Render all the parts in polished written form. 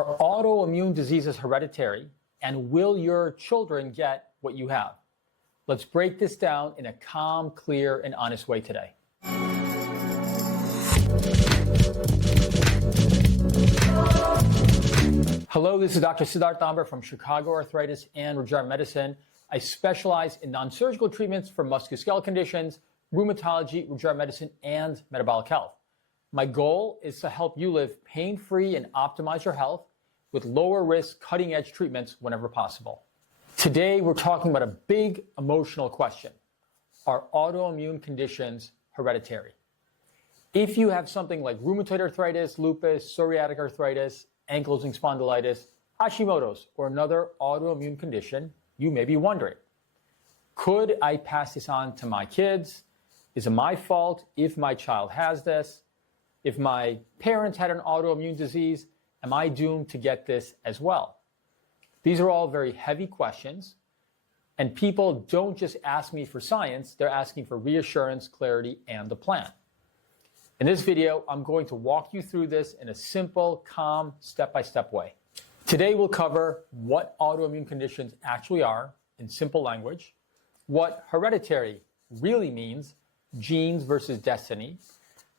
Are autoimmune diseases hereditary, and will your children get what you have? Let's break this down in a calm, clear, and honest way today. Hello, this is Dr. Siddharth Amber from Chicago Arthritis and Regenerative Medicine. I specialize in non-surgical treatments for musculoskeletal conditions, rheumatology, regenerative medicine, and metabolic health. My goal is to help you live pain-free and optimize your health with lower risk, cutting-edge treatments whenever possible. Today, we're talking about a big emotional question. Are autoimmune conditions hereditary? If you have something like rheumatoid arthritis, lupus, psoriatic arthritis, ankylosing spondylitis, Hashimoto's, or another autoimmune condition, you may be wondering, could I pass this on to my kids? Is it my fault if my child has this? If my parents had an autoimmune disease, am I doomed to get this as well? These are all very heavy questions, and people don't just ask me for science, they're asking for reassurance, clarity, and a plan. In this video, I'm going to walk you through this in a simple, calm, step-by-step way. Today, we'll cover what autoimmune conditions actually are in simple language, what hereditary really means, genes versus destiny,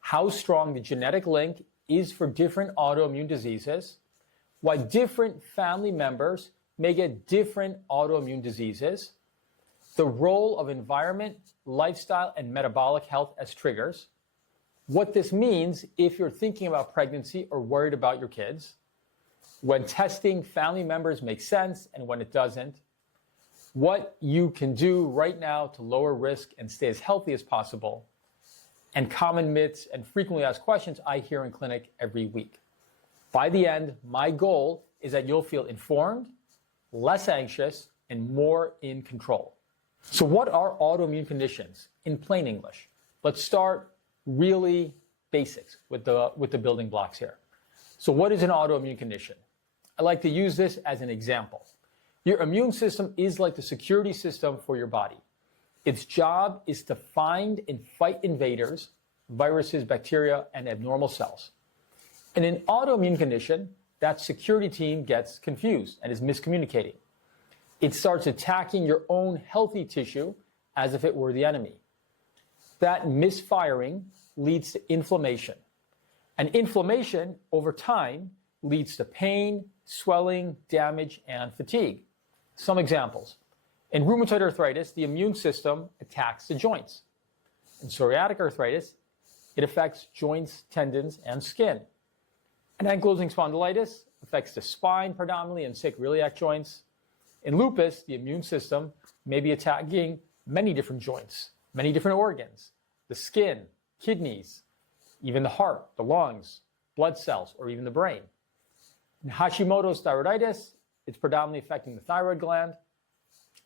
how strong the genetic link is for different autoimmune diseases, why different family members may get different autoimmune diseases, the role of environment, lifestyle, and metabolic health as triggers, what this means if you're thinking about pregnancy or worried about your kids, when testing family members makes sense and when it doesn't, what you can do right now to lower risk and stay as healthy as possible, and common myths and frequently asked questions I hear in clinic every week. By the end, my goal is that you'll feel informed, less anxious, and more in control. So what are autoimmune conditions in plain English? Let's start really basics with the building blocks here. So what is an autoimmune condition? I like to use this as an example. Your immune system is like the security system for your body. Its job is to find and fight invaders, viruses, bacteria, and abnormal cells. In an autoimmune condition, that security team gets confused and is miscommunicating. It starts attacking your own healthy tissue as if it were the enemy. That misfiring leads to inflammation. And inflammation, over time, leads to pain, swelling, damage, and fatigue. Some examples. In rheumatoid arthritis, the immune system attacks the joints. In psoriatic arthritis, it affects joints, tendons, and skin. In ankylosing spondylitis, affects the spine predominantly and sacroiliac joints. In lupus, the immune system may be attacking many different joints, many different organs, the skin, kidneys, even the heart, the lungs, blood cells, or even the brain. In Hashimoto's thyroiditis, it's predominantly affecting the thyroid gland.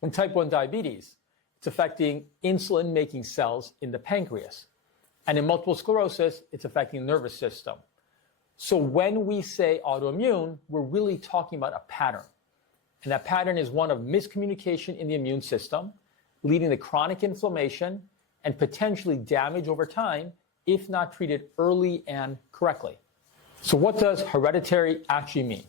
In type 1 diabetes, it's affecting insulin-making cells in the pancreas. And in multiple sclerosis, it's affecting the nervous system. So when we say autoimmune, we're really talking about a pattern. And that pattern is one of miscommunication in the immune system, leading to chronic inflammation and potentially damage over time if not treated early and correctly. So what does hereditary actually mean?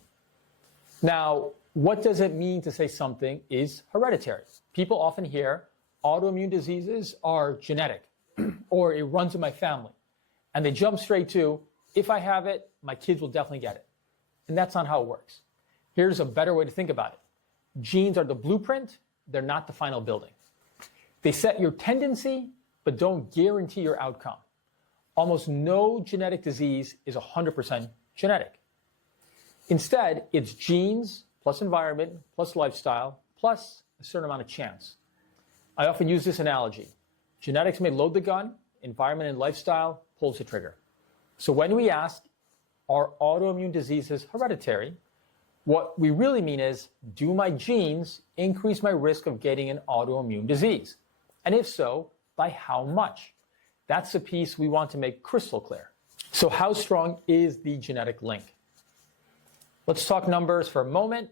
Now, what does it mean to say something is hereditary? People often hear autoimmune diseases are genetic or it runs in my family. And they jump straight to, if I have it, my kids will definitely get it. And that's not how it works. Here's a better way to think about it. Genes are the blueprint, they're not the final building. They set your tendency, but don't guarantee your outcome. Almost no genetic disease is 100% genetic. Instead, it's genes plus environment plus lifestyle plus a certain amount of chance. I often use this analogy. Genetics may load the gun, environment and lifestyle pulls the trigger. So when we ask, are autoimmune diseases hereditary? What we really mean is, do my genes increase my risk of getting an autoimmune disease? And if so, by how much? That's the piece we want to make crystal clear. So how strong is the genetic link? Let's talk numbers for a moment,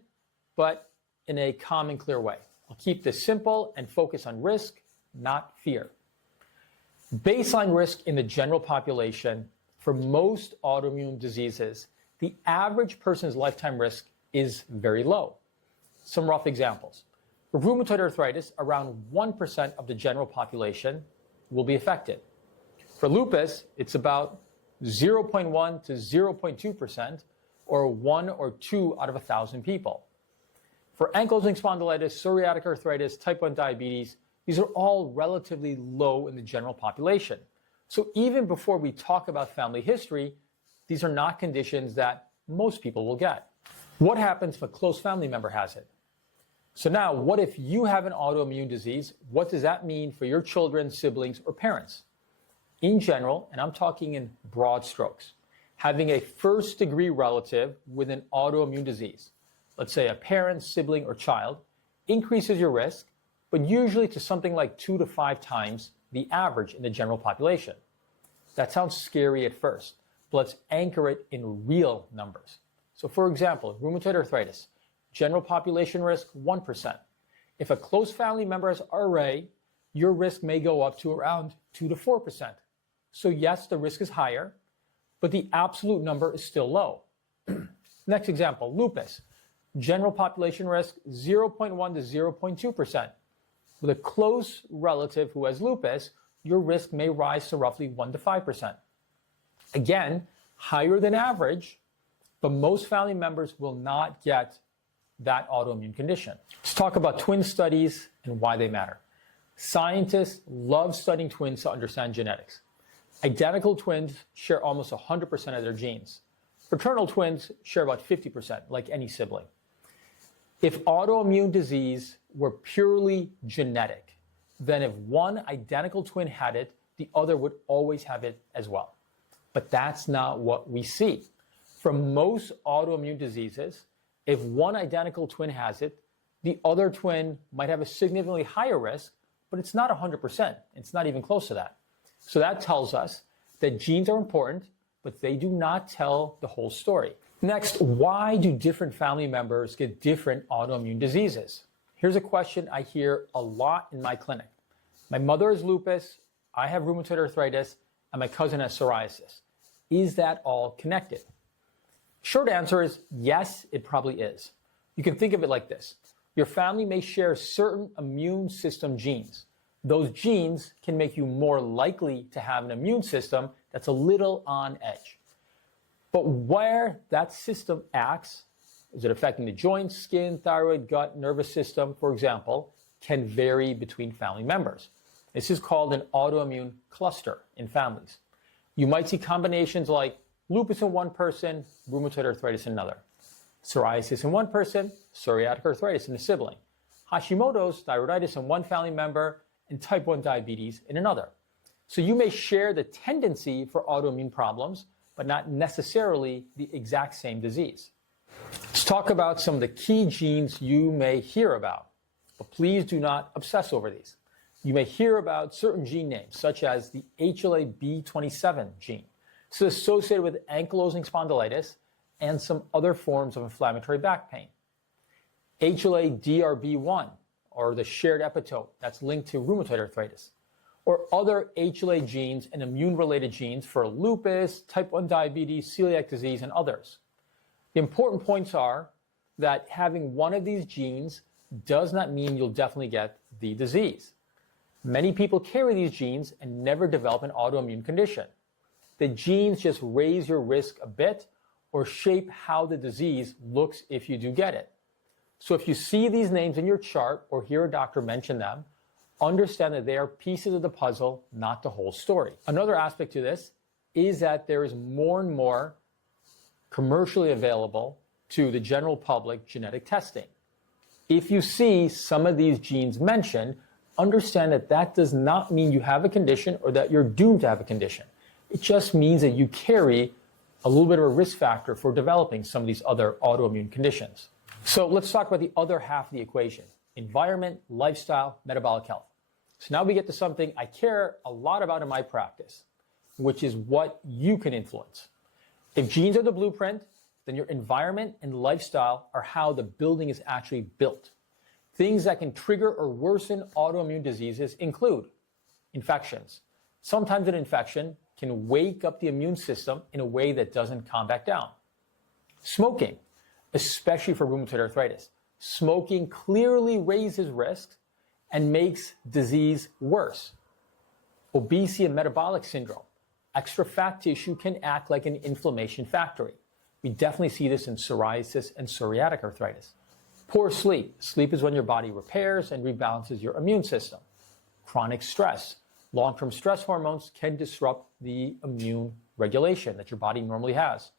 but in a calm and clear way. I'll keep this simple and focus on risk, not fear. Baseline risk in the general population for most autoimmune diseases, the the average person's lifetime risk is very low. Some rough examples. For rheumatoid arthritis, around 1% of the general population will be affected. For lupus, it's about 0.1 to 0.2%, or 1 or 2 out of 1,000 people. For ankylosing spondylitis, psoriatic arthritis, type 1 diabetes, these are all relatively low in the general population. So even before we talk about family history, these are not conditions that most people will get. What happens if a close family member has it? So now, what if you have an autoimmune disease? What does that mean for your children, siblings, or parents? In general, and I'm talking in broad strokes, having a first-degree relative with an autoimmune disease, let's say a parent, sibling, or child, increases your risk, but usually to something like 2 to 5 times the average in the general population. That sounds scary at first, but let's anchor it in real numbers. So for example, rheumatoid arthritis, general population risk 1%. If a close family member has RA, your risk may go up to around 2 to 4%. So yes, the risk is higher, but the absolute number is still low. Next example, lupus. General population risk 0.1 to 0.2%. With a close relative who has lupus, your risk may rise to roughly 1 to 5%. Again, higher than average, but most family members will not get that autoimmune condition. Let's talk about twin studies and why they matter. Scientists love studying twins to understand genetics. Identical twins share almost 100% of their genes. Fraternal twins share about 50%, like any sibling. If autoimmune disease were purely genetic, then if one identical twin had it, the other would always have it as well. But that's not what we see. For most autoimmune diseases, if one identical twin has it, the other twin might have a significantly higher risk, but it's not 100%. It's not even close to that. So that tells us that genes are important, but they do not tell the whole story. Next, why do different family members get different autoimmune diseases? Here's a question I hear a lot in my clinic. My mother has lupus, I have rheumatoid arthritis, and my cousin has psoriasis. Is that all connected? Short answer is yes, it probably is. You can think of it like this. Your family may share certain immune system genes. Those genes can make you more likely to have an immune system that's a little on edge. But where that system acts, is it affecting the joints, skin, thyroid, gut, nervous system, for example, can vary between family members. This is called an autoimmune cluster in families. You might see combinations like lupus in one person, rheumatoid arthritis in another. Psoriasis in one person, psoriatic arthritis in a sibling. Hashimoto's thyroiditis in one family member, and type 1 diabetes in another. So you may share the tendency for autoimmune problems, but not necessarily the exact same disease. Let's talk about some of the key genes you may hear about, but please do not obsess over these. You may hear about certain gene names, such as the HLA-B27 gene. This is associated with ankylosing spondylitis and some other forms of inflammatory back pain. HLA-DRB1, or the shared epitope that's linked to rheumatoid arthritis, or other HLA genes and immune-related genes for lupus, type 1 diabetes, celiac disease, and others. The important points are that having one of these genes does not mean you'll definitely get the disease. Many people carry these genes and never develop an autoimmune condition. The genes just raise your risk a bit or shape how the disease looks if you do get it. So if you see these names in your chart or hear a doctor mention them, understand that they are pieces of the puzzle, not the whole story. Another aspect to this is that there is more and more commercially available to the general public genetic testing. If you see some of these genes mentioned, understand that that does not mean you have a condition or that you're doomed to have a condition. It just means that you carry a little bit of a risk factor for developing some of these other autoimmune conditions. So let's talk about the other half of the equation: environment, lifestyle, metabolic health. So now we get to something I care a lot about in my practice, which is what you can influence. If genes are the blueprint, then your environment and lifestyle are how the building is actually built. Things that can trigger or worsen autoimmune diseases include infections. Sometimes an infection can wake up the immune system in a way that doesn't calm back down. Smoking, especially for rheumatoid arthritis. Smoking clearly raises risks and makes disease worse. Obesity and metabolic syndrome. Extra fat tissue can act like an inflammation factory. We definitely see this in psoriasis and psoriatic arthritis. Poor sleep. Sleep is when your body repairs and rebalances your immune system. Chronic stress. Long-term stress hormones can disrupt the immune regulation that your body normally has.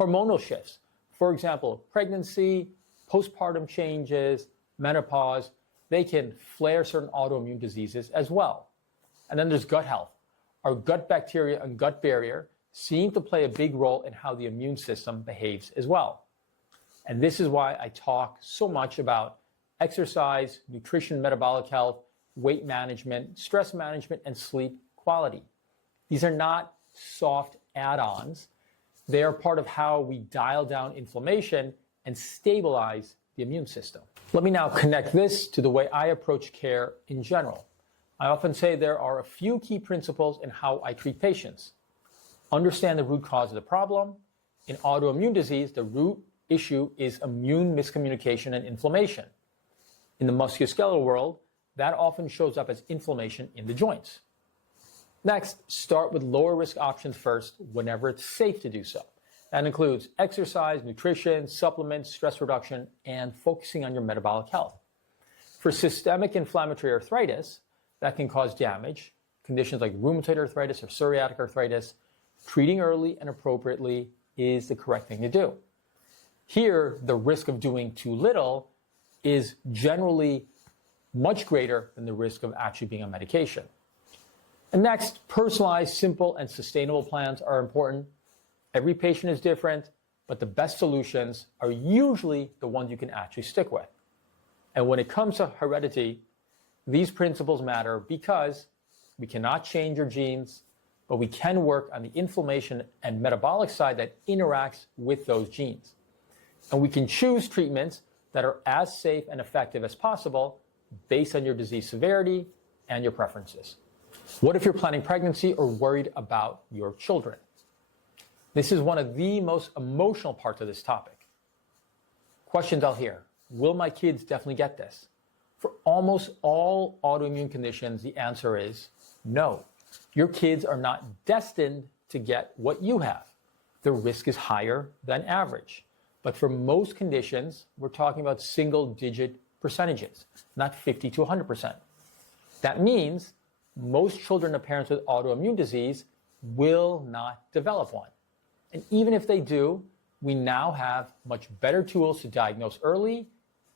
Hormonal shifts. For example, pregnancy, postpartum changes, menopause, they can flare certain autoimmune diseases as well. And then there's gut health. Our gut bacteria and gut barrier seem to play a big role in how the immune system behaves as well. And this is why I talk so much about exercise, nutrition, metabolic health, weight management, stress management, and sleep quality. These are not soft add-ons. They are part of how we dial down inflammation and stabilize the immune system. Let me now connect this to the way I approach care in general. I often say there are a few key principles in how I treat patients. Understand the root cause of the problem. In autoimmune disease, the root issue is immune miscommunication and inflammation. In the musculoskeletal world, that often shows up as inflammation in the joints. Next, start with lower risk options first whenever it's safe to do so. That includes exercise, nutrition, supplements, stress reduction, and focusing on your metabolic health. For systemic inflammatory arthritis, that can cause damage. Conditions like rheumatoid arthritis or psoriatic arthritis, treating early and appropriately is the correct thing to do. Here, the risk of doing too little is generally much greater than the risk of actually being on medication. And next, personalized, simple, and sustainable plans are important. Every patient is different, but the best solutions are usually the ones you can actually stick with. And when it comes to heredity, these principles matter because we cannot change your genes, but we can work on the inflammation and metabolic side that interacts with those genes. And we can choose treatments that are as safe and effective as possible based on your disease severity and your preferences. What if you're planning pregnancy or worried about your children? This is one of the most emotional parts of this topic. Questions I'll hear. Will my kids definitely get this? For almost all autoimmune conditions, the answer is no. Your kids are not destined to get what you have. The risk is higher than average. But for most conditions, we're talking about single-digit percentages, not 50 to 100%. That means most children of parents with autoimmune disease will not develop one. And even if they do, we now have much better tools to diagnose early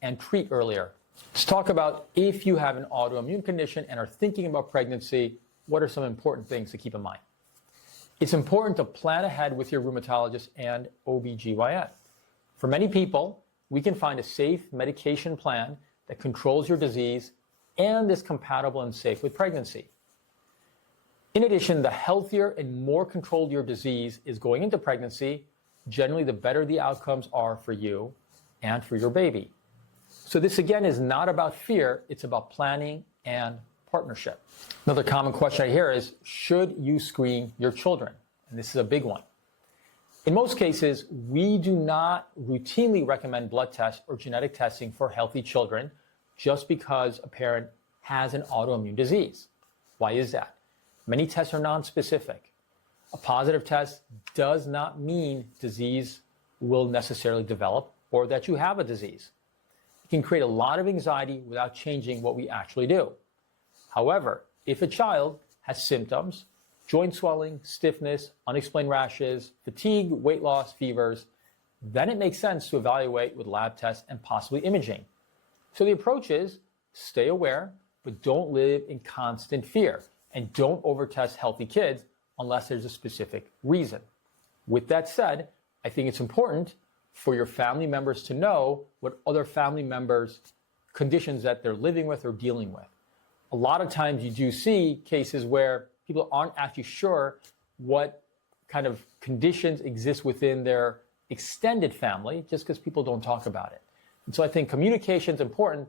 and treat earlier. Let's talk about if you have an autoimmune condition and are thinking about pregnancy, what are some important things to keep in mind? It's important to plan ahead with your rheumatologist and OBGYN. For many people, we can find a safe medication plan that controls your disease and is compatible and safe with pregnancy. In addition, the healthier and more controlled your disease is going into pregnancy, generally the better the outcomes are for you and for your baby. So this again is not about fear, it's about planning and partnership. Another common question I hear is, should you screen your children? And this is a big one. In most cases, we do not routinely recommend blood tests or genetic testing for healthy children just because a parent has an autoimmune disease. Why is that? Many tests are nonspecific. A positive test does not mean disease will necessarily develop or that you have a disease. It can create a lot of anxiety without changing what we actually do. However, if a child has symptoms, joint swelling, stiffness, unexplained rashes, fatigue, weight loss, fevers, then it makes sense to evaluate with lab tests and possibly imaging. So the approach is stay aware, but don't live in constant fear, and don't overtest healthy kids unless there's a specific reason. With that said, I think it's important for your family members to know what other family members' conditions that they're living with or dealing with. A lot of times you do see cases where people aren't actually sure what kind of conditions exist within their extended family just because people don't talk about it. And so I think communication is important.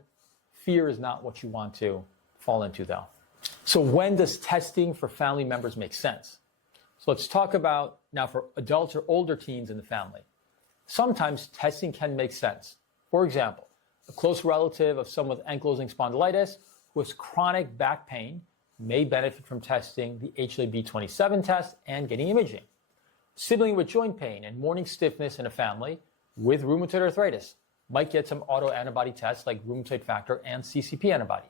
Fear is not what you want to fall into, though. So when does testing for family members make sense? So let's talk about now for adults or older teens in the family. sometimes testing can make sense. For example, a close relative of someone with ankylosing spondylitis who has chronic back pain may benefit from testing the HLA-B27 test and getting imaging. Sibling with joint pain and morning stiffness in a family with rheumatoid arthritis might get some autoantibody tests like rheumatoid factor and CCP antibody.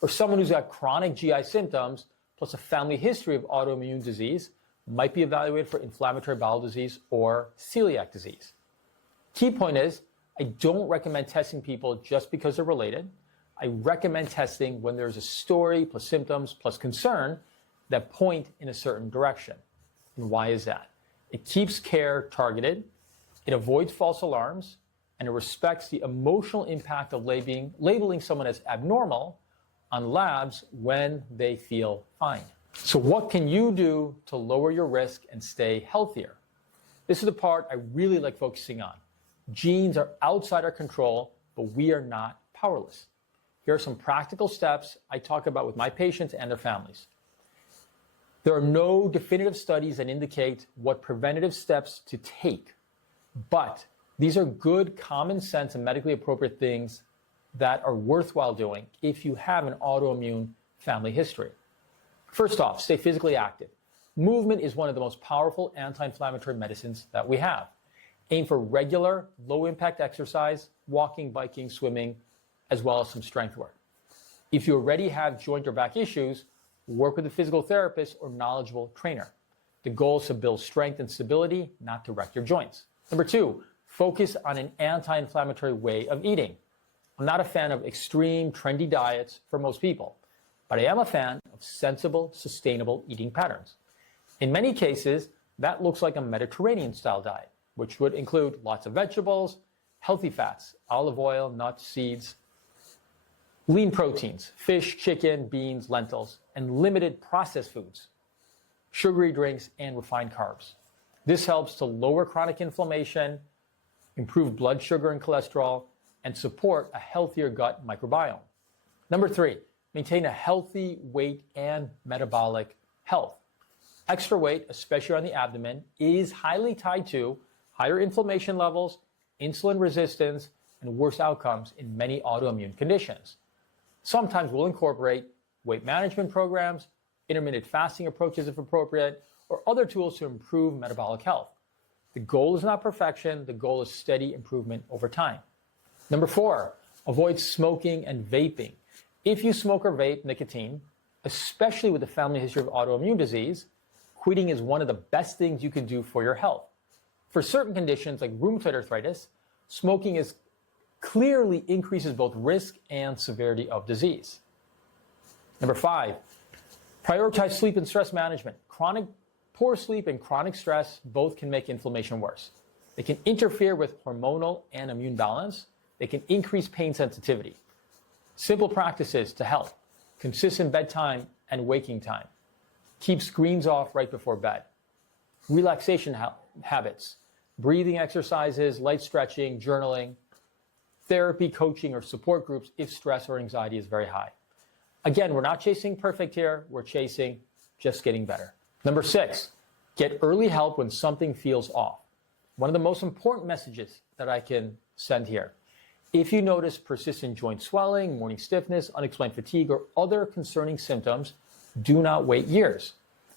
Or someone who's got chronic GI symptoms plus a family history of autoimmune disease might be evaluated for inflammatory bowel disease or celiac disease. Key point is, I don't recommend testing people just because they're related. I recommend testing when there's a story plus symptoms plus concern that point in a certain direction. And why is that? It keeps care targeted, it avoids false alarms, and it respects the emotional impact of labeling someone as abnormal on labs when they feel fine. So what can you do to lower your risk and stay healthier? This is the part I really like focusing on. Genes are outside our control, but we are not powerless. Here are some practical steps I talk about with my patients and their families. There are no definitive studies that indicate what preventative steps to take, but these are good, common sense, and medically appropriate things that are worthwhile doing if you have an autoimmune family history. First off, stay physically active. Movement is one of the most powerful anti-inflammatory medicines that we have. Aim for regular, low-impact exercise, walking, biking, swimming, as well as some strength work. If you already have joint or back issues, work with a physical therapist or knowledgeable trainer. The goal is to build strength and stability, not to wreck your joints. Number two, focus on an anti-inflammatory way of eating. I'm not a fan of extreme, trendy diets for most people, but I am a fan of sensible, sustainable eating patterns. In many cases, that looks like a Mediterranean-style diet, which would include lots of vegetables, healthy fats, olive oil, nuts, seeds, lean proteins, fish, chicken, beans, lentils, and limited processed foods, sugary drinks, and refined carbs. This helps to lower chronic inflammation, improve blood sugar and cholesterol, and support a healthier gut microbiome. Number three, maintain a healthy weight and metabolic health. Extra weight, especially on the abdomen, is highly tied to higher inflammation levels, insulin resistance, and worse outcomes in many autoimmune conditions. Sometimes we'll incorporate weight management programs, intermittent fasting approaches if appropriate, or other tools to improve metabolic health. The goal is not perfection, the goal is steady improvement over time. Number four, avoid smoking and vaping. If you smoke or vape nicotine, especially with a family history of autoimmune disease, quitting is one of the best things you can do for your health. For certain conditions like rheumatoid arthritis, smoking clearly increases both risk and severity of disease. Number five, prioritize sleep and stress management. Poor sleep and chronic stress both can make inflammation worse. They can interfere with hormonal and immune balance. They can increase pain sensitivity. Simple practices to help: consistent bedtime and waking time. Keep screens off right before bed. Relaxation habits, breathing exercises, light stretching, journaling, therapy, coaching, or support groups if stress or anxiety is very high. Again, we're not chasing perfect here. We're chasing just getting better. Number six, get early help when something feels off. One of the most important messages that I can send here: if you notice persistent joint swelling, morning stiffness, unexplained fatigue, or other concerning symptoms, do not wait years.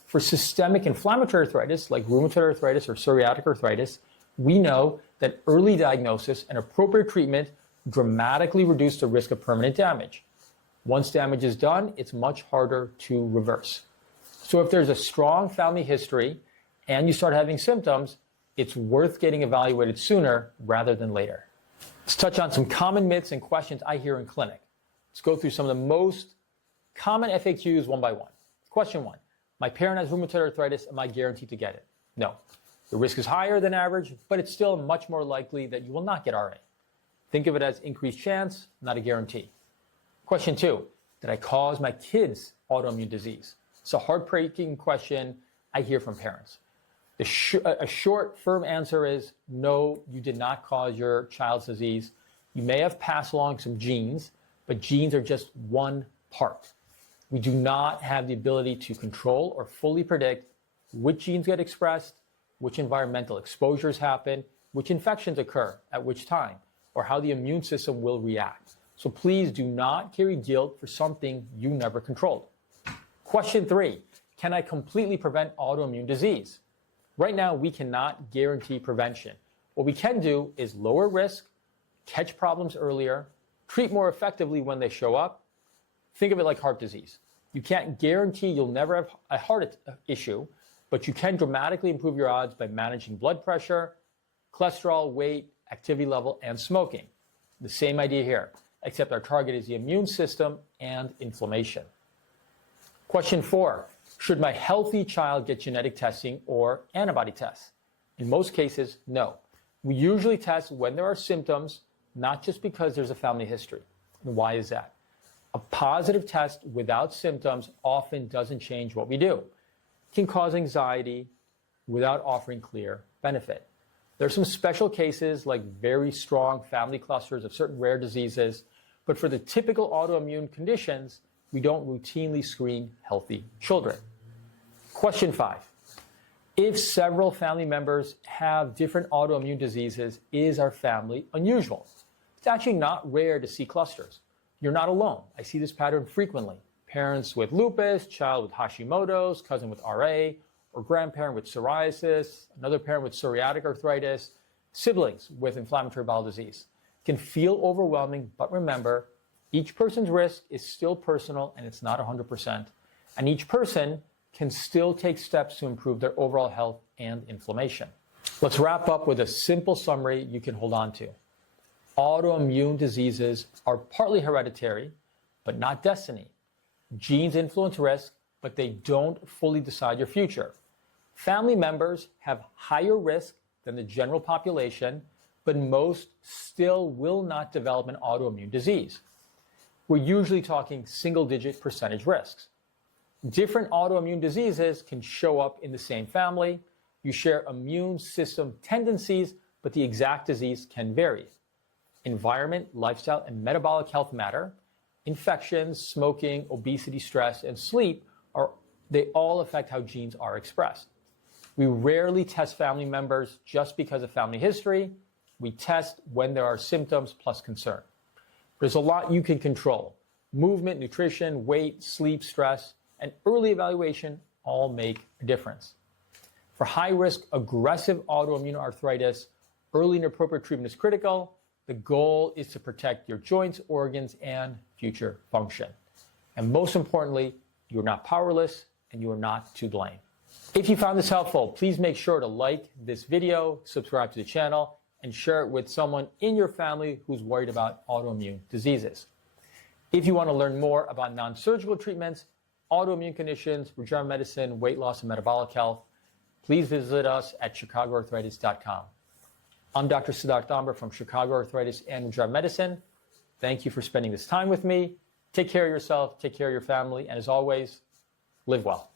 For systemic inflammatory arthritis, like rheumatoid arthritis or psoriatic arthritis, we know that early diagnosis and appropriate treatment dramatically reduce the risk of permanent damage. Once damage is done, it's much harder to reverse. So if there's a strong family history and you start having symptoms, it's worth getting evaluated sooner rather than later. Let's touch on some common myths and questions I hear in clinic. Let's go through some of the most common FAQs one by one. Question one: my parent has rheumatoid arthritis, am I guaranteed to get it? No. The risk is higher than average, but it's still much more likely that you will not get RA. Think of it as increased chance, not a guarantee. Question two: did I cause my kids autoimmune disease? It's a heartbreaking question I hear from parents. A short, firm answer is no, you did not cause your child's disease. You may have passed along some genes, but genes are just one part. We do not have the ability to control or fully predict which genes get expressed, which environmental exposures happen, which infections occur at which time, or how the immune system will react. So please do not carry guilt for something you never controlled. Question 3, can I completely prevent autoimmune disease? Right now, we cannot guarantee prevention. What we can do is lower risk, catch problems earlier, treat more effectively when they show up. Think of it like heart disease. You can't guarantee you'll never have a heart issue, but you can dramatically improve your odds by managing blood pressure, cholesterol, weight, activity level, and smoking. The same idea here, except our target is the immune system and inflammation. Question 4, should my healthy child get genetic testing or antibody tests? In most cases, no. We usually test when there are symptoms, not just because there's a family history. And why is that? A positive test without symptoms often doesn't change what we do. It can cause anxiety without offering clear benefit. There are some special cases like very strong family clusters of certain rare diseases, but for the typical autoimmune conditions, we don't routinely screen healthy children. Question 5. If several family members have different autoimmune diseases, is our family unusual? It's actually not rare to see clusters. You're not alone. I see this pattern frequently. Parents with lupus, child with Hashimoto's, cousin with RA, or grandparent with psoriasis, another parent with psoriatic arthritis, siblings with inflammatory bowel disease. It can feel overwhelming, but remember, each person's risk is still personal and it's not 100%. And each person can still take steps to improve their overall health and inflammation. Let's wrap up with a simple summary you can hold on to. Autoimmune diseases are partly hereditary, but not destiny. Genes influence risk, but they don't fully decide your future. Family members have higher risk than the general population, but most still will not develop an autoimmune disease. We're usually talking single-digit percentage risks. Different autoimmune diseases can show up in the same family. You share immune system tendencies, but the exact disease can vary. Environment, lifestyle, and metabolic health matter. Infections, smoking, obesity, stress, and sleep, they all affect how genes are expressed. We rarely test family members just because of family history. We test when there are symptoms plus concern. There's a lot you can control. Movement, nutrition, weight, sleep, stress, and early evaluation all make a difference. For high-risk, aggressive autoimmune arthritis, early and appropriate treatment is critical. The goal is to protect your joints, organs, and future function. And most importantly, you're not powerless and you are not to blame. If you found this helpful, please make sure to like this video, subscribe to the channel, and share it with someone in your family who's worried about autoimmune diseases. If you want to learn more about non-surgical treatments, autoimmune conditions, regenerative medicine, weight loss, and metabolic health, please visit us at chicagoarthritis.com. I'm Dr. Siddharth Damber from Chicago Arthritis and Regenerative Medicine. Thank you for spending this time with me. Take care of yourself, take care of your family, and as always, live well.